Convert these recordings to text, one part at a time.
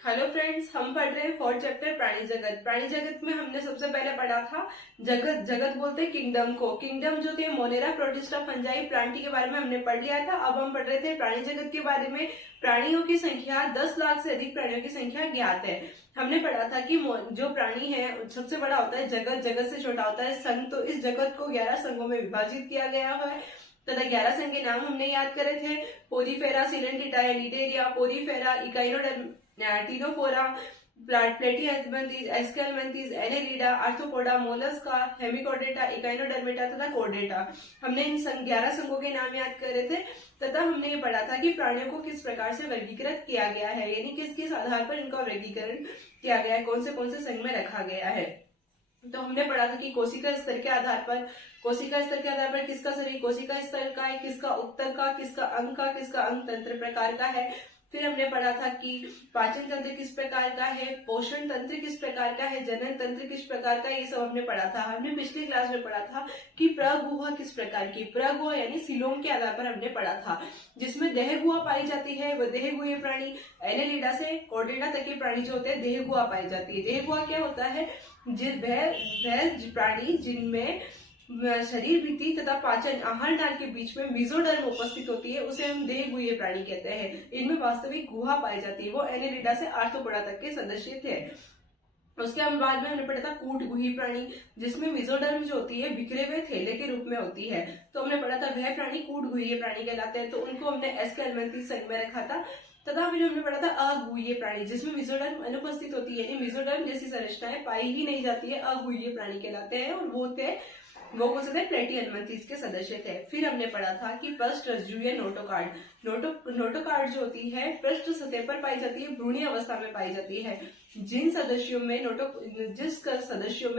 Hello friends, हम पढ़ रहे हैं फोर्थ चैप्टर प्राणी जगत। प्राणी जगत में हमने सबसे पहले पढ़ा था जगत। जगत बोलते हैं किंगडम को। किंगडम जो थे मोनेरा, प्रोटिस्टा, फंजाई, प्लांटी के बारे में हमने पढ़ लिया था। अब हम पढ़ रहे थे प्राणी जगत के बारे में। प्राणियों की संख्या 10 लाख से अधिक प्राणियों की संख्या ज्ञात है। हमने पढ़ा था कि जो प्राणी है सबसे बड़ा होता है जगत, जगत से छोटा होता है संघ। तो इस जगत को 11 संघों में विभाजित किया गया है तथा 11 संघ के नाम हमने याद करे थे। Porifera, Coelenterata, Cnidaria, Porifera, Ctenophora, Platyhelminthes, Aschelminthes, Annelida, Arthropoda, Mollusca, Hemichordata, Echinodermata तथा कोर्डेटा। हमने इन 11 संघों के नाम याद करे थे तथा हमने ये पढ़ा था कि प्राणियों को किस प्रकार से वर्गीकृत किया गया है, यानी किस किस आधार पर इनका वर्गीकरण किया गया है, कौन से संघ में रखा गया है। तो हमने पढ़ा था कि कोशिका स्तर के आधार पर किसका शरीर कोशिका स्तर का है, किसका उत्तर का, किसका अंग का, किसका अंग तंत्र प्रकार का है। फिर हमने पढ़ा था कि पाचन तंत्र किस प्रकार का है, पोषण तंत्र किस प्रकार का है, जनन तंत्र किस प्रकार का है, ये सब हमने पढ़ा था। हमने पिछली क्लास में पढ़ा था कि प्रगुहा किस प्रकार की, प्रगुहा यानी सीलोम के आधार पर हमने पढ़ा था, जिसमें देहगुहा पाई जाती है। वह देहगुहे प्राणी एनेलिडा से कोर्डेटा तक के प्राणी जो होते हैं देहगुहा पाई जाती है। देहगुहा क्या होता है? वह प्राणी जिनमें शरीर भित्ति तथा पाचन आहार नाल के बीच में मेसोडर्म उपस्थित होती है, उसे हम देहगुहे प्राणी कहते हैं। इनमें वास्तविक गुहा पाई जाती है। वो एनेलिडा से आर्थ्रोपोडा तक के सदस्य थे। उसके हम बाद में हमने पढ़ा था कूटगुही प्राणी, जिसमें मेसोडर्म जो होती है बिखरे हुए थैले के रूप में होती है। तो हमने पढ़ा था वह प्राणी कूटगुही प्राणी कहलाते हैं। तो उनको हमने एस्केल्मिंथेस संघ में रखा था। तथा फिर हमने पढ़ा था अगुह्य प्राणी, जिसमें मेसोडर्म अनुपस्थित होती है, यानी मेसोडर्म जैसी संरचनाएं पाई ही नहीं जाती है, अगुह्य प्राणी कहलाते हैं। और वो कौन से थे? प्लेटिहेल्मिंथेस के सदस्य थे। फिर हमने पढ़ा था कि पृष्ठ रज्जु या नोटोकार्ड, नोटोकार्ड जो होती है पृष्ठ सतह पर पाई जाती है, भ्रूणीय अवस्था में पाई जाती है। जिस सदस्यों में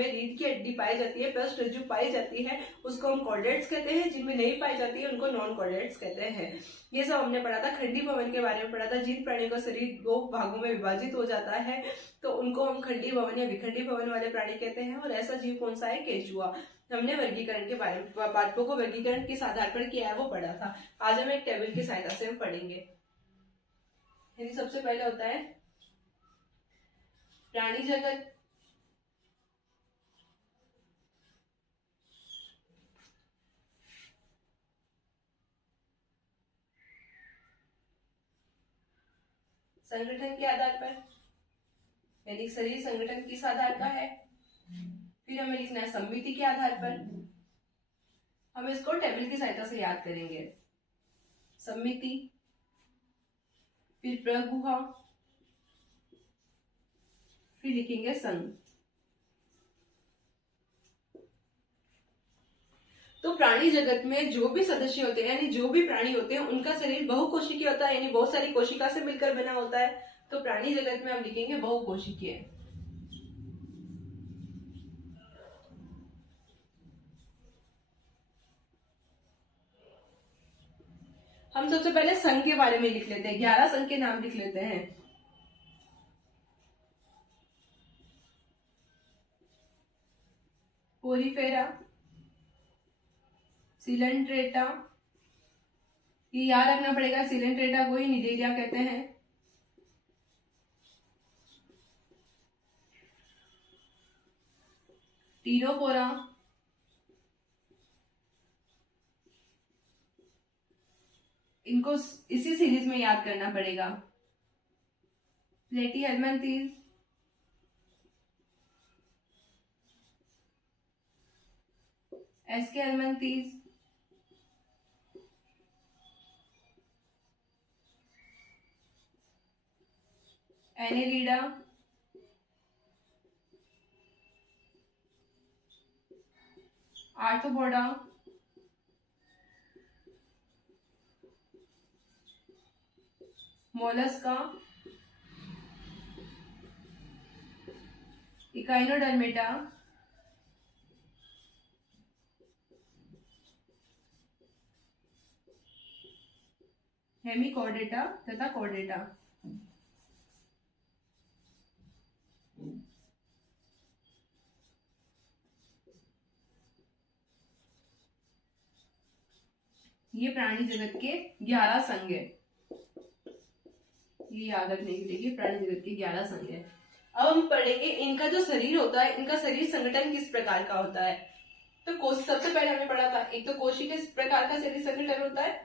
रीढ़ की हड्डी पाई जाती है, पृष्ठ रज्जु पाई जाती है, उसको हम कॉर्डेट्स कहते हैं। जिनमें नहीं पाई जाती है उनको नॉन कॉर्डेट्स कहते हैं। ये सब हमने पढ़ा था। खंडी भवन के बारे में पढ़ा था। जिन प्राणियों का शरीर 2 भागों में विभाजित हो जाता है तो उनको हम खंडी भवन या विखंडी भवन वाले प्राणी कहते हैं। और ऐसा जीव कौन सा है? केंचुआ। हमने वर्गीकरण के बारे में बातों को वर्गीकरण किस आधार पर किया है वो पढ़ा था। आज हम एक टेबल की सहायता से हम पढ़ेंगे। सबसे पहले होता है प्राणी जगत। संगठन के आधार पर, यानी शरीर संगठन किस आधार का है। फिर हमें लिखना है समिति के आधार पर। हम इसको टेबल की सहायता से याद करेंगे। समिति, फिर प्रगुहा, फिर लिखेंगे संघ। तो प्राणी जगत में जो भी सदस्य होते हैं, यानी जो भी प्राणी होते हैं, उनका शरीर बहुकोशिकीय होता है, यानी बहुत सारी कोशिका से मिलकर बना होता है। तो प्राणी जगत में हम लिखेंगे बहुकोशिकीय। हम सबसे पहले संघ के बारे में लिख लेते हैं। 11 संघ के नाम लिख लेते हैं। पोरीफेरा, सिलेंट्रेटा, ये याद रखना पड़ेगा, सिलेंट्रेटा को ही निडेरिया कहते हैं। टीनोफोरा, इनको इसी सीरीज में याद करना पड़ेगा। Platyhelminthes, Aschelminthes, Annelida, Arthropoda, Mollusca, Echinodermata, Hemichordata तथा कोर्डेटा। ये प्राणी जगत के 11 संघ है। ये याद रखने के लिए कि प्राणी जगत के 11 संघ है। अब हम पढ़ेंगे इनका जो शरीर होता है, इनका शरीर संगठन किस प्रकार का होता है। तो सबसे पहले हमने पढ़ा था, एक तो कोशिका किस प्रकार का शरीर संगठन होता है,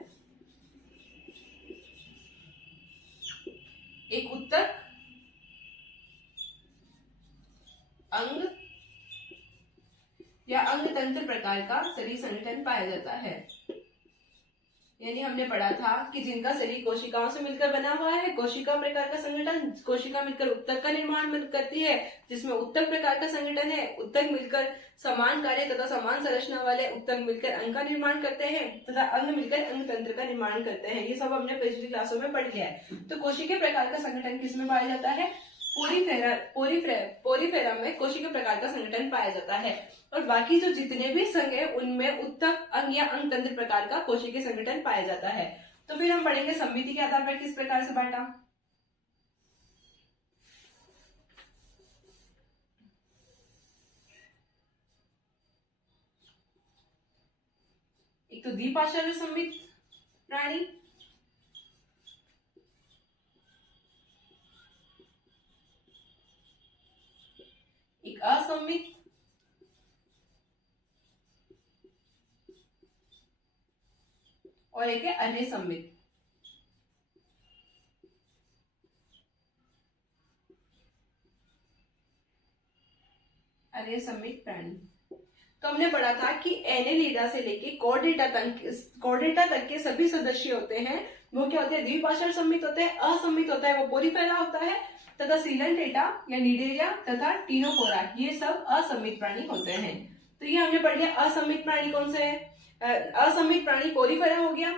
एक उत्तक, अंग या अंग तंत्र प्रकार का शरीर संगठन पाया जाता है। यानी हमने पढ़ा था कि जिनका शरीर कोशिकाओं से मिलकर बना हुआ है, कोशिका प्रकार का संगठन, कोशिका मिलकर उत्तक का निर्माण करती है, जिसमें उत्तक प्रकार का संगठन है, उत्तक मिलकर समान कार्य तथा समान संरचना वाले उत्तक मिलकर अंग का निर्माण करते हैं तथा अंग मिलकर अंग तंत्र का निर्माण करते हैं। ये सब हमने पिछली क्लासों में पढ़ लिया है। तो कोशिकीय प्रकार का संगठन किसमें पाया जाता है, पोरीफेरा में कोशिकीय प्रकार का संगठन पाया जाता है। और बाकी जो जितने भी संघ है उनमें उत्तक, अंग या अंग तंत्र प्रकार का कोशिकीय संगठन पाया जाता है। तो फिर हम पढ़ेंगे समिति के आधार पर किस प्रकार से बांटा। एक तो द्विपार्श्व सममित प्राणी, एक असममित, और एक है अन्य सममित। अन्य सममित प्राणी। तो हमने पढ़ा था कि एनेलिडा से लेके कॉर्डेटा तक के सभी सदस्य होते हैं वो क्या होते हैं, द्विपार्श्व सममित होते हैं। असममित होता है वो पोरीफेरा होता है तथा सीलेंटेटा या निडेरिया तथा टीनोफोरा ये सब असममित प्राणी होते हैं। तो ये हमने पढ़ लिया असममित प्राणी कौन से है। असममित प्राणी पोरीफेरा हो गया,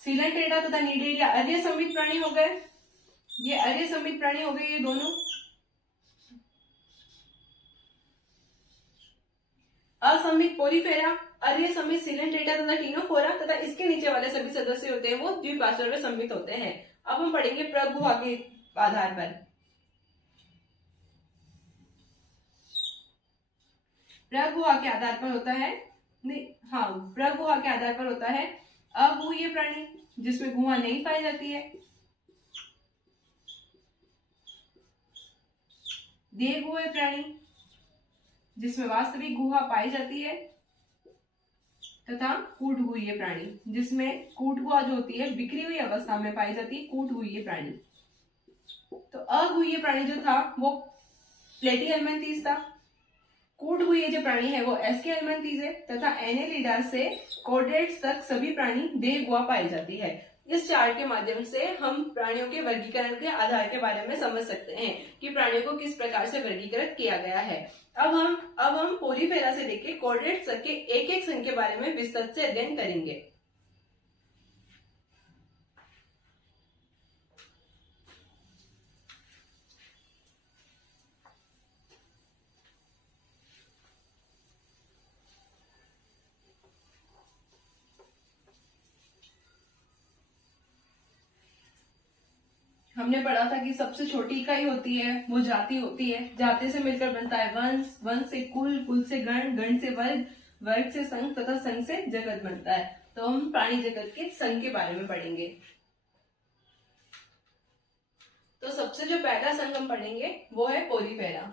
सीलेंटेटा तथा निडेरिया अर्य सममित प्राणी हो गए, ये अर्य सममित प्राणी हो गए ये दोनों। असममित पोरीफेरा, अर्य सममित सीलेंटेटा तथा टीनोफोरा तथा इसके नीचे वाले सभी सदस्य होते हैं वो द्विपार्श्व सममित होते हैं। अब हम पढ़ेंगे प्रगुहा के आधार पर। प्रगुहा के आधार पर होता है, प्रगुहा के आधार पर होता है अगुहीय प्राणी जिसमें गुहा नहीं पाई जाती है, देहगुहीय प्राणी जिसमें वास्तविक गुहा पाई जाती है, तथा कूटगुहीय प्राणी जिसमें कूटगुहा जो होती है बिखरी हुई अवस्था में पाई जाती है, कूटगुहीय प्राणी। तो अगुहीय प्राणी जो था वो प्लेटीहेल्मिन्थीज था, कूटगुहीय जो प्राणी है वो एस्केहेल्मिन्थीज है तथा एनेलिडा से कॉर्डेट्स तक सभी प्राणी देह गुहा पाई जाती है। इस चार्ट के माध्यम से हम प्राणियों के वर्गीकरण के आधार के बारे में समझ सकते हैं कि प्राणियों को किस प्रकार से वर्गीकृत किया गया है। अब हम पोरीफेरा से लेकर कॉर्डेट्स तक के एक एक संघ के बारे में विस्तृत से अध्ययन करेंगे। हमने पढ़ा था कि सबसे छोटी इकाई होती है वो जाति होती है, जाति से मिलकर बनता है वंश, वंश से कुल, कुल से गण, गण से वर्ग, वर्ग से संघ तथा संघ से जगत बनता है। तो हम प्राणी जगत के संघ के बारे में पढ़ेंगे। तो सबसे जो पहला संघ हम पढ़ेंगे वो है पोरीफेरा।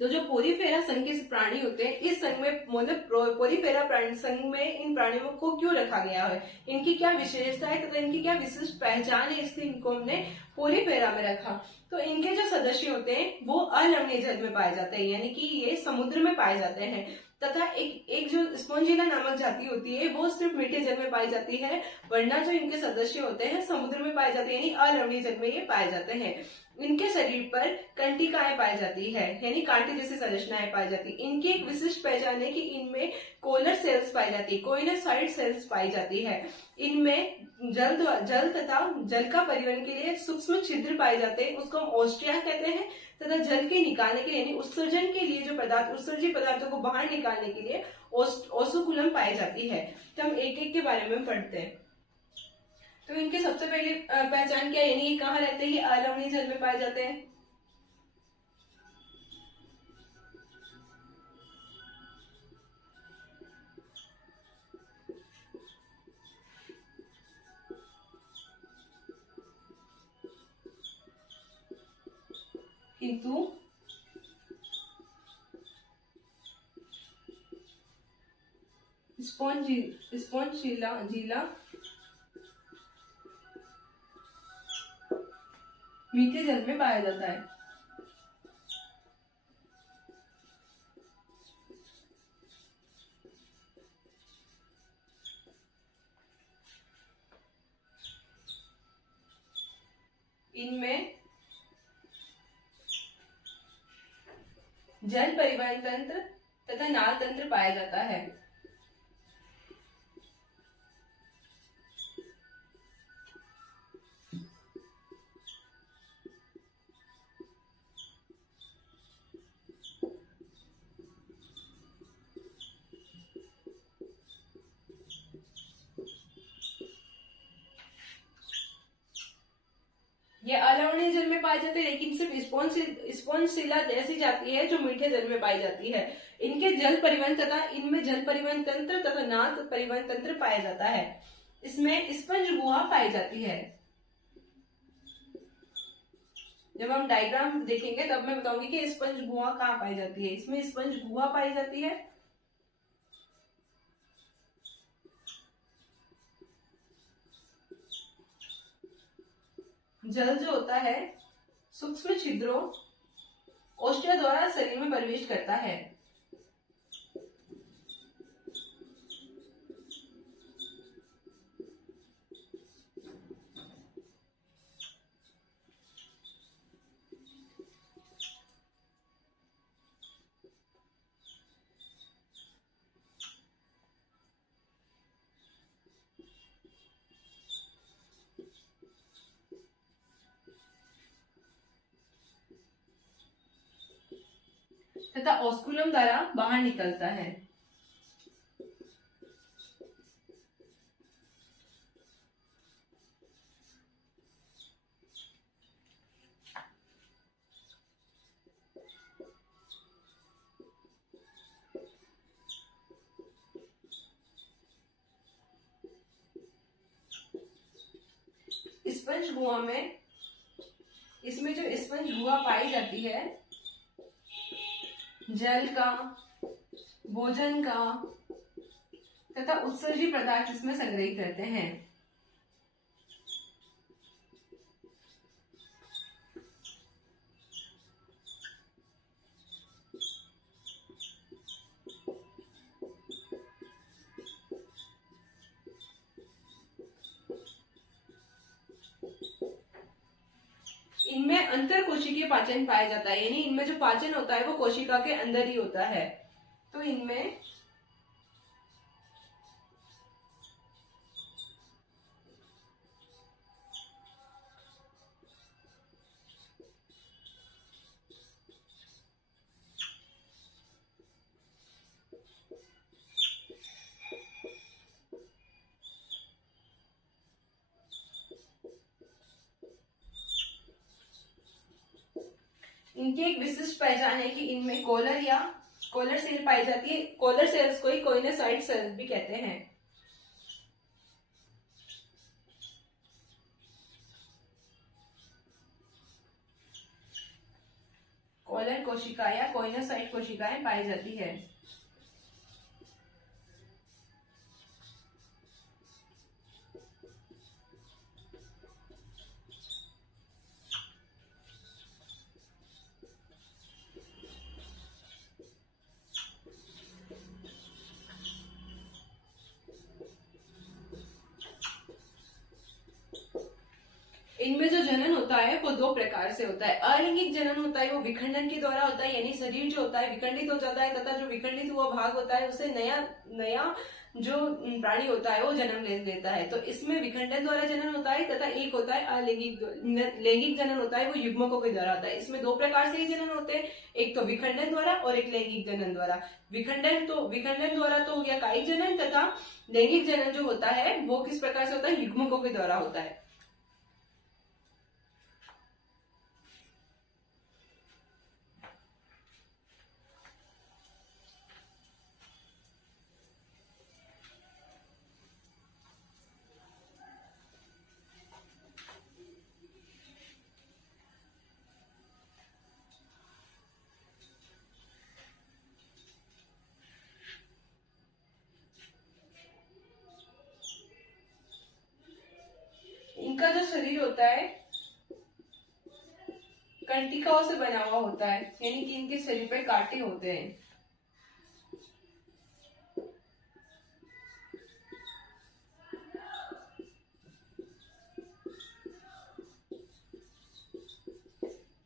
तो जो पोरीफेरा संघ के प्राणी होते हैं इस संघ में मतलब पोरीफेरा प्राणी संघ में इन प्राणियों को क्यों रखा गया है, इनकी क्या विशेषता है तथा इनकी क्या विशिष्ट पहचान है, इसलिए इनको हमने पोरीफेरा में रखा। तो इनके जो सदस्य होते हैं वो अलवणीय जल में पाए जाते हैं, यानी कि ये समुद्र में पाए जाते हैं तथा एक जो स्पोंजिला नामक जाति होती है वो सिर्फ मीठे जल में पाई जाती है, वरना जो इनके सदस्य होते हैं समुद्र में पाए जाते हैं यानी अलवणीय जल में ये पाए जाते हैं। इनके शरीर पर कंटिकाएं पाई जाती है, यानी कांटे जैसी संरचनाएं पाई जाती है। इनकी एक विशिष्ट पहचान है कि इनमें कोलर सेल्स पाई जाती है, कोइनोसाइड सेल्स पाई जाती है। इनमें जल तथा जल का परिवहन के लिए सूक्ष्म छिद्र पाए जाते हैं, उसको हम ओस्टिया कहते हैं। तथा जल के निकालने के लिए यानी उत्सर्जन के लिए जो पदार्थ उत्सर्जित पदार्थों को बाहर निकालने के लिए ओसुकुलम पाई जाती है। तो हम एक एक के बारे में पढ़ते हैं। तो इनके सबसे पहले पहचान क्या है, यानी ये कहाँ रहते हैं, ये अलवणीय जल में पाए जाते हैं। किंतु स्पॉन्जिला मीठे जल में पाया जाता है। इनमें जल परिवहन तंत्र तथा नाल तंत्र पाया जाता है। ये अलवणीय जल में पाए जाते हैं, लेकिन सिर्फ स्पॉन्जिला ऐसी जाति है जो मीठे जल में पाई जाती है। इनके जल परिवहन तथा इनमें जल परिवहन तंत्र तथा नाल परिवहन तंत्र पाया जाता है। इसमें स्पंज गुहा पाई जाती है। जब हम डायग्राम देखेंगे तब मैं बताऊंगी कि स्पंज गुहा कहाँ पाई जाती है। इसमें स्पंज गुहा पाई जाती है। जल जो होता है सूक्ष्म छिद्रों ओस्टिया द्वारा शरीर में प्रवेश करता है। तथा ऑस्कुलम द्वारा बाहर निकलता है। स्पंज गुहा में इसमें जो स्पंज गुहा पाई जाती है जल का, भोजन का तथा उत्सर्जी पदार्थ इसमें संग्रहित रहते हैं। इनमें अंतर कोशिकीय पाचन पाया जाता है, यानी इनमें जो पाचन होता है वो कोशिका के अंदर ही होता है। तो इनमें इनकी एक विशिष्ट पहचान है कि इनमें कोलर सेल पाई जाती है। कोलर सेल्स को ही कोइनोसाइड सेल्स भी कहते हैं। कोलर कोशिका या कोइनोसाइड कोशिकाएं पाई जाती है। इनमें जो जनन होता है वो दो प्रकार से होता है। अलैंगिक जनन होता है वो विखंडन के द्वारा होता है, यानी शरीर जो होता है विखंडित हो जाता है तथा जो विखंडित हुआ भाग होता है उससे नया जो प्राणी होता है वो जन्म ले लेता है। तो इसमें विखंडन द्वारा जनन होता है तथा एक होता है लैंगिक जनन होता है वो युग्मकों के द्वारा होता है। इसमें दो प्रकार से ही जनन होते हैं, एक तो विखंडन द्वारा और एक लैंगिक जनन द्वारा। विखंडन द्वारा तो हो गया कायिक जनन, तथा लैंगिक जनन जो होता है वो किस प्रकार से होता है, युग्मकों के द्वारा होता है। इनका जो शरीर होता है कंटिकाओं से बना हुआ होता है, यानी कि इनके शरीर पे कांटे होते हैं।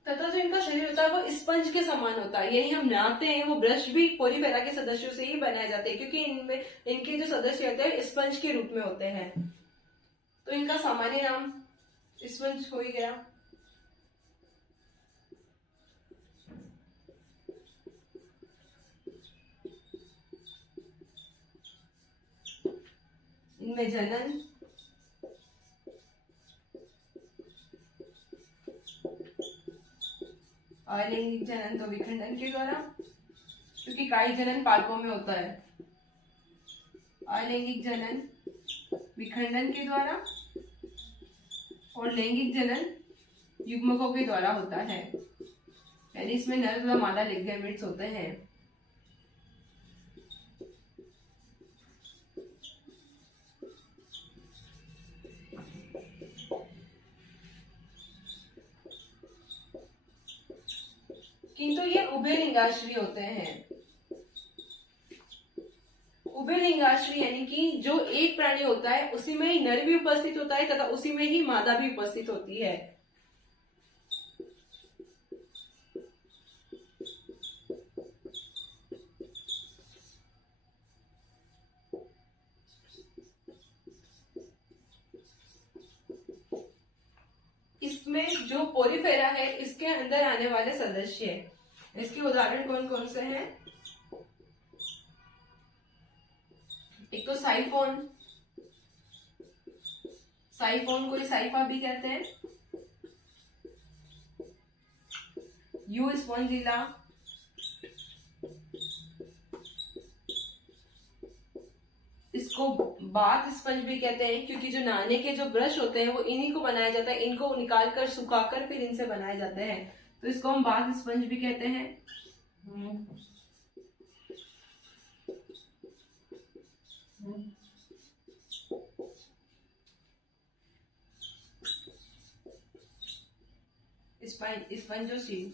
तथा जो इनका शरीर होता है वो स्पंज के समान होता है, यही हम नहाते हैं वो ब्रश भी पोरीफेरा के सदस्यों से ही बनाए जाते हैं, क्योंकि इनमें इनके जो सदस्य होते हैं स्पंज के रूप में होते हैं। तो इनका सामान्य नाम स्पंज हो ही गया। इनमें जनन, अलैंगिक जनन तो विखंडन के द्वारा, क्योंकि कायिक जनन पादपों में होता है। अलैंगिक जनन विखंडन के द्वारा और लैंगिक जनन युग्मकों के द्वारा होता है, यानी इसमें नर तथा मादा लिगेमेंट्स होते हैं। किंतु ये उभयलिंगाश्रयी होते हैं। उभयलिंगाश्रयी यानी कि जो एक प्राणी होता है उसी में ही नर भी उपस्थित होता है तथा उसी में ही मादा भी उपस्थित होती है। इसमें जो पोरीफेरा है इसके अंदर आने वाले सदस्य, इसके उदाहरण कौन कौन से हैं? एक तो साइफोन, साइफोन को साइफा भी कहते हैं। यू स्पॉन्जिला, इसको बाथ स्पंज भी कहते हैं, क्योंकि जो नहाने के जो ब्रश होते हैं वो इन्हीं को बनाया जाता है, इनको निकाल कर सुखाकर फिर इनसे बनाए जाते हैं, तो इसको हम बाथ स्पंज भी कहते हैं। स्पंजोशील,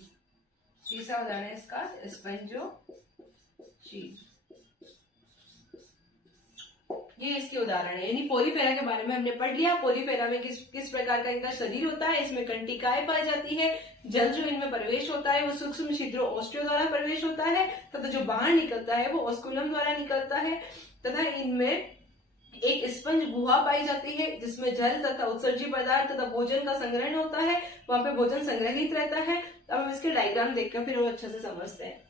तीसरा उदाहरण है इसका स्पंजोशील। ये इसके उदाहरण है, यानी पोरीफेरा के बारे में हमने पढ़ लिया। पोरीफेरा में किस प्रकार का इनका शरीर होता है, इसमें कंटिकाएं पाई जाती है, जल जो इनमें प्रवेश होता है वो सूक्ष्म छिद्रों ओस्टियो द्वारा प्रवेश होता है तथा जो बाहर निकलता है वो ऑस्कुलम द्वारा निकलता है, तथा इनमें एक स्पंज गुहा पाई जाती है जिसमें जल तथा उत्सर्जी पदार्थ तथा भोजन का संग्रहण होता है, वहां पे भोजन संग्रहित रहता है। अब हम इसके डायग्राम देखकर फिर वो अच्छे से समझते हैं।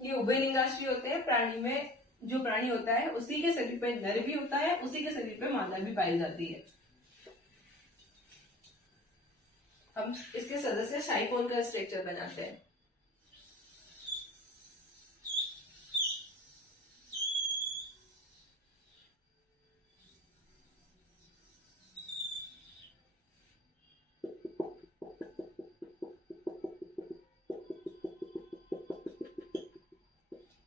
ये उभयलिंगाश्रयी होते हैं। प्राणी में जो प्राणी होता है उसी के शरीर पे नर भी होता है, उसी के शरीर पे मादा भी पाई जाती है। हम इसके सदस्य साइफोन का स्ट्रक्चर बनाते हैं।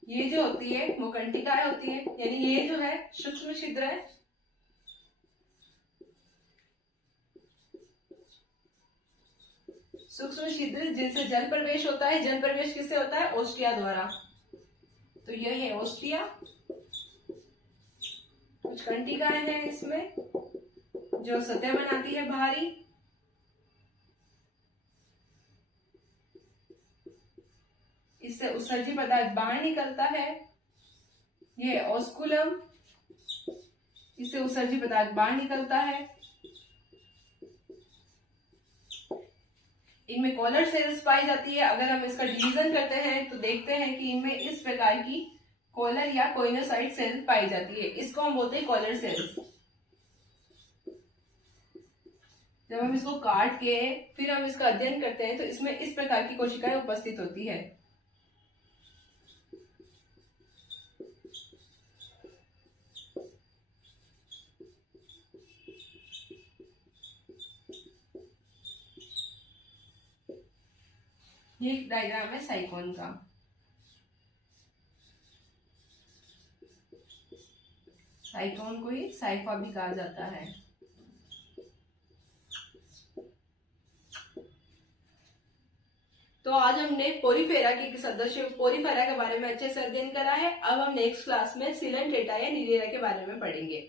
ये जो होती है वो कंटिकाएं होती है, यानी ये जो है सूक्ष्म छिद्र है, सूक्ष्म छिद्र जिनसे जल प्रवेश होता है। जल प्रवेश किससे होता है? ओस्टिया द्वारा। तो यह है ओस्टिया, कंटिकाएं हैं इसमें जो सतह बनाती है बाहरी। इससे उत्सर्जी पदार्थ बाहर निकलता है। ये ऑस्कुलम, इससे उत्सर्जी पदार्थ बाहर निकलता है। इनमें कॉलर सेल्स पाई जाती है। अगर हम इसका डिवीजन करते हैं तो देखते हैं कि इनमें इस प्रकार की कॉलर या कोइनोसाइट सेल पाई जाती है। इसको हम बोलते हैं कॉलर सेल्स। जब हम इसको काट के फिर हम इसका अध्ययन करते हैं तो इसमें इस प्रकार की कोशिकाएं उपस्थित होती है। ये एक डायग्राम है साइकोन का। साइकोन को ही साइफा भी कहा जाता है। तो आज हमने पोरीफेरा के सदस्य पोरीफेरा के बारे में अच्छे से अध्ययन करा है। अब हम नेक्स्ट क्लास में सिलेंट्रेटा या नीलेरा के बारे में पढ़ेंगे।